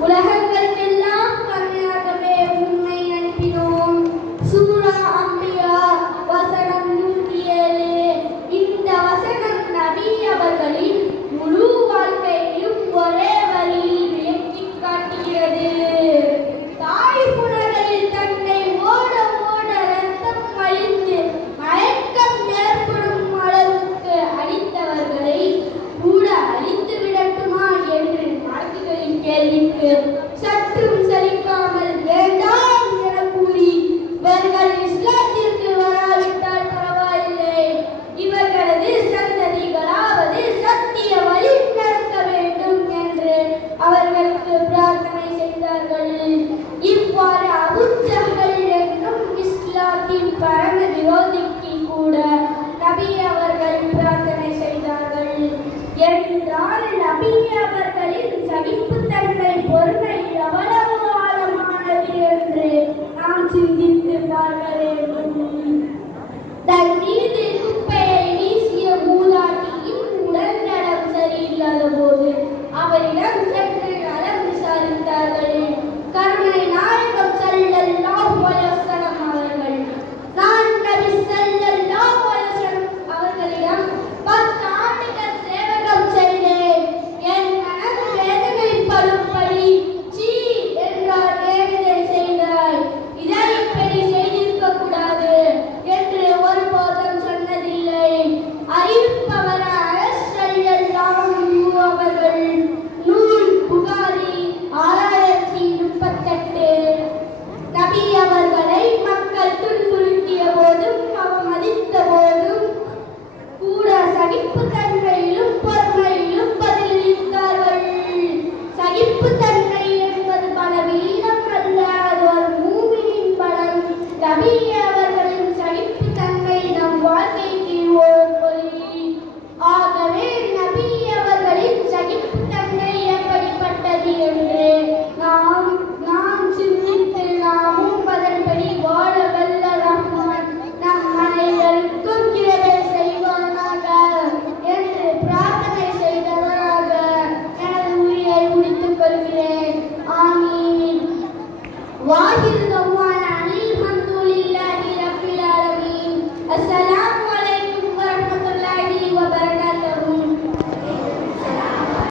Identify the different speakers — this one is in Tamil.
Speaker 1: 我来还有别的。தான் நபியை அவர்களின் சகிப்புத்தன்மை பொறுமை எவ்வளவு ஆழமானது என்று நாம் சிந்தித்து பார்க்க депутат.